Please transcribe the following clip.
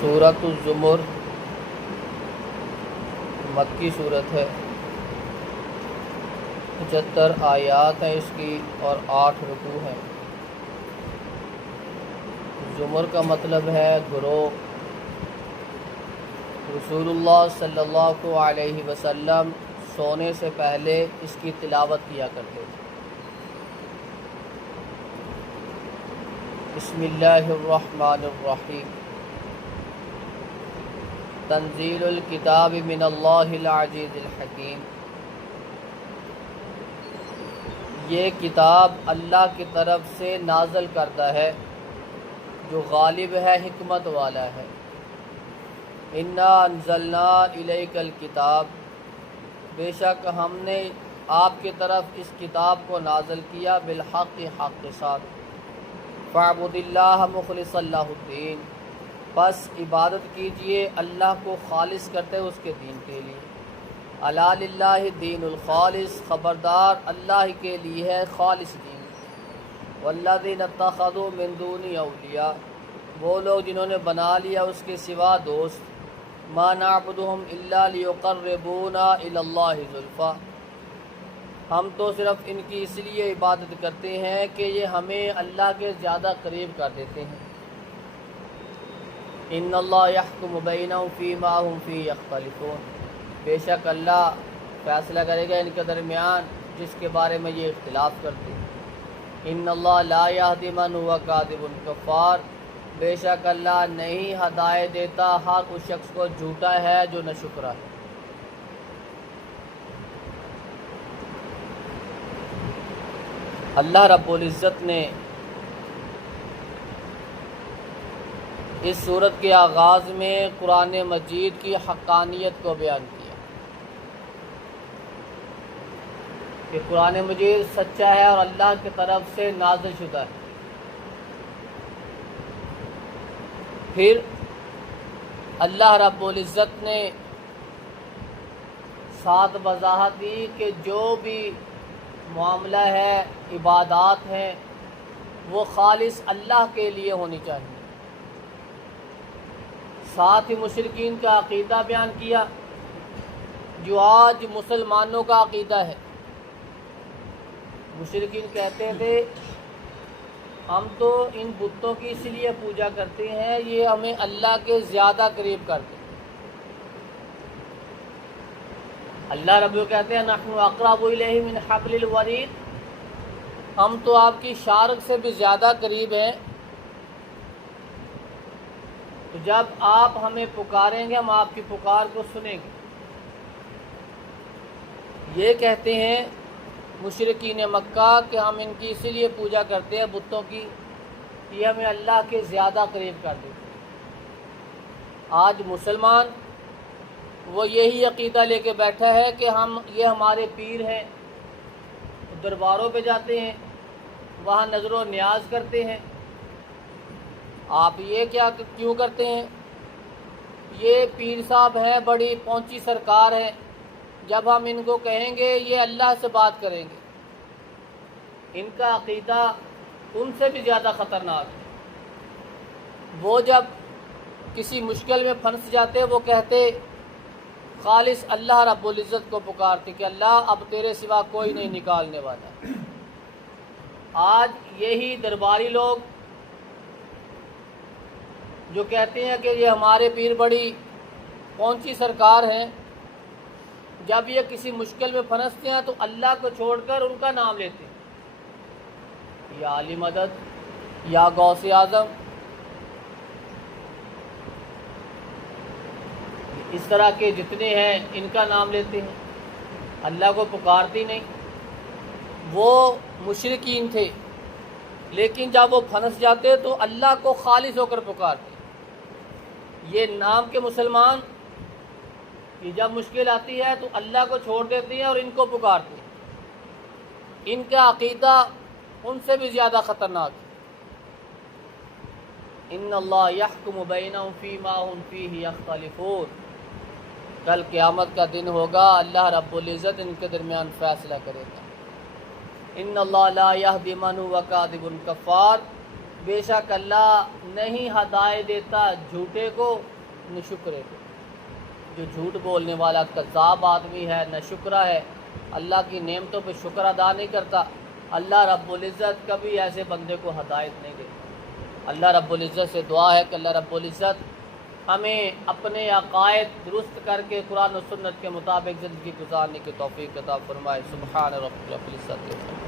سورۃ الزمر مکی صورت ہے، 75 آیات ہیں اس کی اور 8 رکوع ہیں۔ زمر کا مطلب ہے گروہ۔ رسول اللہ صلی اللہ علیہ وسلم سونے سے پہلے اس کی تلاوت کیا کرتے تھے۔ بسم اللہ الرحمن الرحیم۔ تنزیل الکتاب من اللہ العزیز الحکیم۔ یہ کتاب اللہ کی طرف سے نازل کردہ ہے جو غالب ہے، حکمت والا ہے۔ انا انزلنا الیک الکتاب، بے شک ہم نے آپ کی طرف اس کتاب کو نازل کیا بالحق، حق کے ساتھ۔ فاعبد اللہ مخلصا لہ الدین، بس عبادت کیجئے اللہ کو خالص کرتے اس کے دین کے لیے۔ الا للہ الدین الخالص، خبردار اللہ کے لیے ہے خالص دین۔ والذین اتخذوا من دونہ اولیاء، وہ لوگ جنہوں نے بنا لیا اس کے سوا دوست۔ ما نعبدهم الا لیقربونا الی اللہ زلفیٰ، ہم تو صرف ان کی اس لیے عبادت کرتے ہیں کہ یہ ہمیں اللہ کے زیادہ قریب کر دیتے ہیں۔ ان اللہ یحکم بینہم فیما ھم فیہ یختلفون، بے شک اللہ فیصلہ کرے گا ان کے درمیان جس کے بارے میں یہ اختلاف کرتے ہیں۔ ان اللہ لا یہدی من ھو کاذب کفار، بے شک اللہ نہیں ہدایت دیتا ہر اس شخص کو جھوٹا ہے جو ناشکرا ہے۔ اللہ رب العزت نے اس سورت کے آغاز میں قرآن مجید کی حقانیت کو بیان کیا کہ قرآن مجید سچا ہے اور اللہ کی طرف سے نازل شدہ ہے۔ پھر اللہ رب العزت نے ساتھ وضاحت دی کہ جو بھی معاملہ ہے، عبادات ہیں، وہ خالص اللہ کے لیے ہونی چاہیے۔ ساتھ ہی مشرکین کا عقیدہ بیان کیا جو آج مسلمانوں کا عقیدہ ہے۔ مشرکین کہتے تھے ہم تو ان بتوں کی اس لیے پوجا کرتے ہیں، یہ ہمیں اللہ کے زیادہ قریب کرتے ہیں۔ اللہ رب کہتے ہیں نحن اقرب الیہ من حبل الورید، ہم تو آپ کی شارک سے بھی زیادہ قریب ہیں، تو جب آپ ہمیں پکاریں گے ہم آپ کی پکار کو سنیں گے۔ یہ کہتے ہیں مشرکین مکہ کہ ہم ان کی اسی لیے پوجا کرتے ہیں بتوں کی، یہ ہمیں اللہ کے زیادہ قریب کر دیتے ہیں۔ آج مسلمان وہ یہی عقیدہ لے کے بیٹھا ہے کہ یہ ہمارے پیر ہیں، درباروں پہ جاتے ہیں، وہاں نظر و نیاز کرتے ہیں۔ آپ یہ کیوں کرتے ہیں؟ یہ پیر صاحب ہیں، بڑی پہنچی سرکار ہیں، جب ہم ان کو کہیں گے یہ اللہ سے بات کریں گے۔ ان کا عقیدہ ان سے بھی زیادہ خطرناک ہے۔ وہ جب کسی مشکل میں پھنس جاتے وہ کہتے خالص اللہ رب العزت کو پکارتے کہ اللہ اب تیرے سوا کوئی نہیں نکالنے والا۔ آج یہی درباری لوگ جو کہتے ہیں کہ یہ ہمارے پیر بڑی پہنچی سرکار ہیں، جب یہ کسی مشکل میں پھنستے ہیں تو اللہ کو چھوڑ کر ان کا نام لیتے ہیں، یا علی مدد، یا غوث اعظم۔ اس طرح کے جتنے ہیں ان کا نام لیتے ہیں، اللہ کو پکارتے نہیں۔ وہ مشرکین تھے، لیکن جب وہ پھنس جاتے تو اللہ کو خالص ہو کر پکارتے۔ یہ نام کے مسلمان کہ جب مشکل آتی ہے تو اللہ کو چھوڑ دیتے ہیں اور ان کو پکارتے ہیں۔ ان کا عقیدہ ان سے بھی زیادہ خطرناک ہے۔ ان اللہ یحکم بینہم فیما ھم فیہ یختلفون، کل قیامت کا دن ہوگا، اللہ رب العزت ان کے درمیان فیصلہ کرے گا۔ ان اللہ لا یہدی من ھو کاذب کفار، بے شک اللہ نہیں ہدایت دیتا جھوٹے کو نہ شکرے کو۔ جو جھوٹ بولنے والا کذاب آدمی ہے، نہ شکرہ ہے، اللہ کی نعمتوں پہ شکر ادا نہیں کرتا، اللہ رب العزت کبھی ایسے بندے کو ہدایت نہیں دیتا۔ اللہ رب العزت سے دعا ہے کہ اللہ رب العزت ہمیں اپنے عقائد درست کر کے قرآن و سنت کے مطابق زندگی گزارنے کی توفیق عطا فرمائے۔ سبحان رب العزت۔